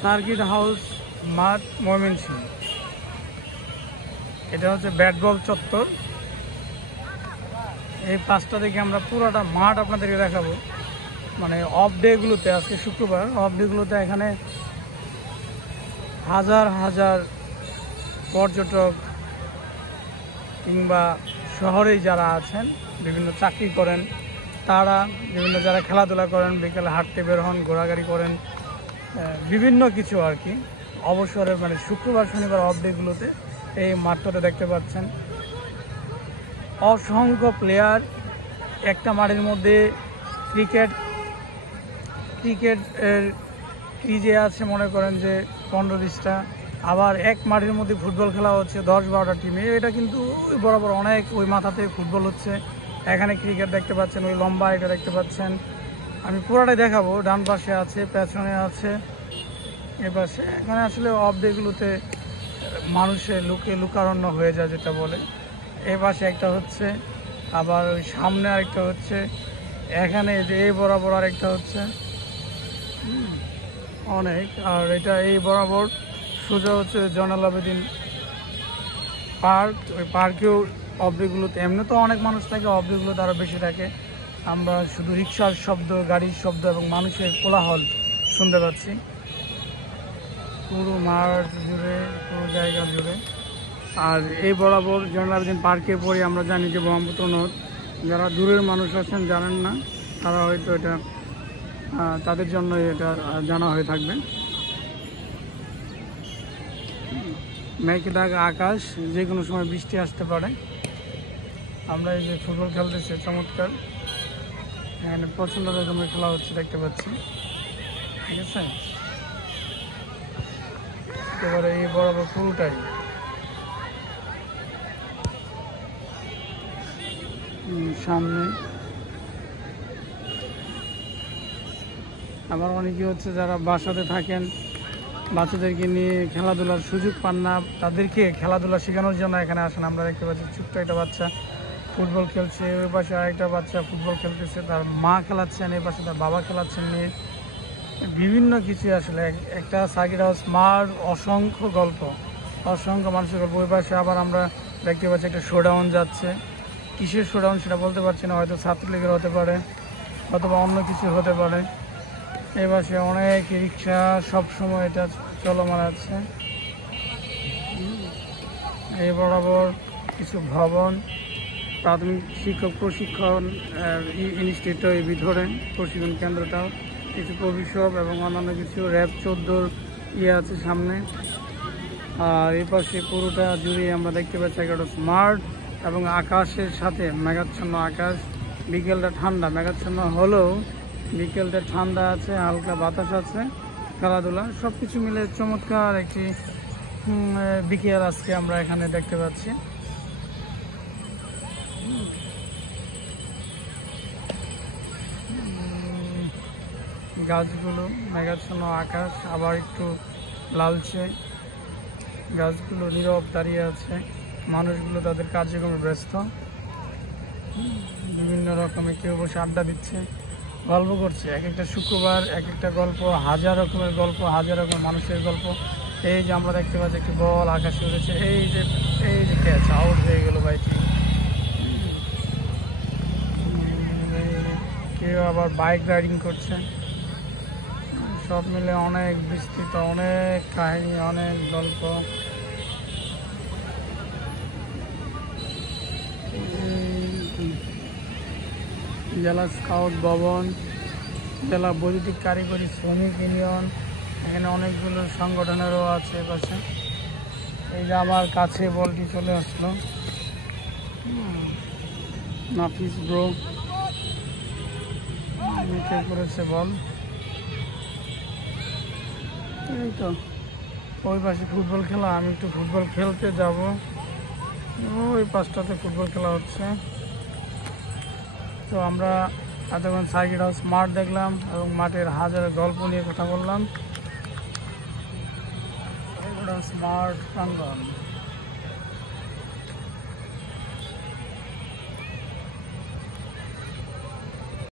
Circuit house মাঠ ময়মনসিংহ। এটা হচ্ছে ব্যাট বল চত্বর। এই পাঁচটা থেকে আমরা পুরোটা মাঠ আপনাদেরকে দেখাবো। মানে অফ ডেগুলোতে, আজকে শুক্রবার, অফ ডেগুলোতে এখানে হাজার হাজার পর্যটক কিংবা শহরেই যারা আছেন, বিভিন্ন চাকরি করেন, তারা বিভিন্ন যারা খেলাধুলা করেন, বিকেলে হাঁটতে বের হন, ঘোরাঘুরি করেন, বিভিন্ন কিছু আর কি অবসরে, মানে শুক্রবার শনিবার অফ ডেগুলোতে এই মাঠটাতে দেখতে পাচ্ছেন। অসংখ্য প্লেয়ার একটা মাঠের মধ্যে। ক্রিকেট ক্রিজে আছে মনে করেন যে 15-20টা, আবার এক মাঠের মধ্যে ফুটবল খেলা হচ্ছে 10-12টা টিমে। এটা কিন্তু ওই বরাবর অনেক, ওই মাথাতে ফুটবল হচ্ছে, এখানে ক্রিকেট দেখতে পাচ্ছেন, ওই লম্বা এটা দেখতে পাচ্ছেন। আমি পুরোটাই দেখাবো। ডান পাশে আছে, পেছনে আছে, এ পাশে। এখানে আসলে অফ ডেগুলোতে মানুষের লুকারণ্য হয়ে যায় যেটা বলে। এ পাশে একটা হচ্ছে, আবার ওই সামনে আরেকটা হচ্ছে, এখানে যে এই বরাবর আরেকটা হচ্ছে, অনেক। আর এটা এই বরাবর সোজা হচ্ছে জয়নাল আবেদিন পার্ক। ওই পার্কেও অফ ডেগুলোতে এমনি তো অনেক মানুষ থাকে, অফ ডেগুলোতে আরও বেশি থাকে। আমরা শুধু রিক্সার শব্দ, গাড়ির শব্দ এবং মানুষের কোলাহল শুনতে পাচ্ছি পুরো মাঠ জুড়ে, পুরো জায়গা জুড়ে। আর এই বরাবর জয়নাল আবেদিন পার্কে পরে আমরা জানি যে ব্রহ্মপুত্র নদ। যারা দূরের মানুষ আছেন, জানেন না, তারা হয়তো এটা তাদের জন্য এটা জানা হয়ে থাকবে। মেঘে ঢাকা আকাশ, যে কোনো সময় বৃষ্টি আসতে পারে। আমরা এই যে ফুটবল খেলতেছি, চমৎকার। এখানে প্রচণ্ড রকমের খেলা হচ্ছে দেখতে পাচ্ছি, ঠিক আছে। এবারে এই বরাবর পুরোটাই সামনে। আবার অনেকে হচ্ছে যারা বাসাতে থাকেন, বাচ্চাদেরকে নিয়ে খেলাধুলার সুযোগ পান না, তাদেরকে খেলাধুলা শেখানোর জন্য এখানে আসেন। আমরা দেখতে পাচ্ছি ছোট্ট একটা বাচ্চা ফুটবল খেলছে, ওই পাশে আরেকটা বাচ্চা ফুটবল খেলতেছে, তার মা খেলাচ্ছেন, এই পাশে তার বাবা খেলাচ্ছেন নিয়ে। বিভিন্ন কিছু আসলে একটা সার্কিট হাউস মাঠ, অসংখ্য গল্প, অসংখ্য মানুষের গল্প। ওই পাশে আবার আমরা দেখতে পাচ্ছি একটা শোডাউন যাচ্ছে। কিসের শোডাউন সেটা বলতে পারছি না, হয়তো ছাত্রলীগের হতে পারে অথবা অন্য কিছু হতে পারে। এই পাশে অনেক রিক্সা, সবসময় এটা চলমান আছে। এই বরাবর কিছু ভবন, প্রাথমিক শিক্ষক প্রশিক্ষণ ইনস্টিটিউট, এই ভিতরে প্রশিক্ষণ কেন্দ্রটাও, কিছু কফি শপ এবং অন্যান্য কিছু র্যাব 14 ইয়ে আছে সামনে। আর এই পাশে পুরোটা জুড়ে আমরা দেখতে পাচ্ছি একটা স্মার্ট এবং আকাশের সাথে মেঘাচ্ছন্ন আকাশ। বিকেলটা ঠান্ডা, মেঘাচ্ছন্ন হলেও বিকেলটা ঠান্ডা আছে, হালকা বাতাস আছে, খেলাধুলা সব কিছু মিলে চমৎকার একটি বিকেল আজকে আমরা এখানে দেখতে পাচ্ছি। গাছগুলো, মেঘাচ্ছন্ন আকাশ, আবার একটু লালচে, গাছগুলো নীরব দাঁড়িয়ে আছে, মানুষগুলো তাদের কার্যক্রমে ব্যস্ত। বিভিন্ন রকমের কেউ বসে আড্ডা দিচ্ছে, গল্প করছে। এক একটা শুক্রবার এক একটা গল্প, হাজার রকমের গল্প, হাজার রকমের মানুষের গল্প। এই যে আমরা দেখতে পাচ্ছি একটি বল আকাশে উঠেছে, এই যে ক্যাচ আউট হয়ে গেল বাইটি। কেউ আবার বাইক রাইডিং করছে। সব মিলে অনেক বিস্তৃত, অনেক কাহিনী, অনেক গল্প। জেলা স্কাউট ভবন, জেলা বৈদ্যুতিক কারিগরি শ্রমিক ইউনিয়ন, এখানে অনেকগুলো সংগঠনেরও আছে পাশে। এই যে আমার কাছে বলটি চলে আসলো, নাফিস ব্রো নিচে করেছে বল। এই তো ওই পাশে ফুটবল খেলা, আমি একটু ফুটবল খেলতে যাব। ওই পাশটাতে ফুটবল খেলা হচ্ছে। তো আমরা এতক্ষণ সার্কিট হাউস মাঠ দেখলাম এবং মাঠের হাজার গল্প নিয়ে কথা বললাম। সার্কিট হাউস মাঠ প্রাঙ্গণ।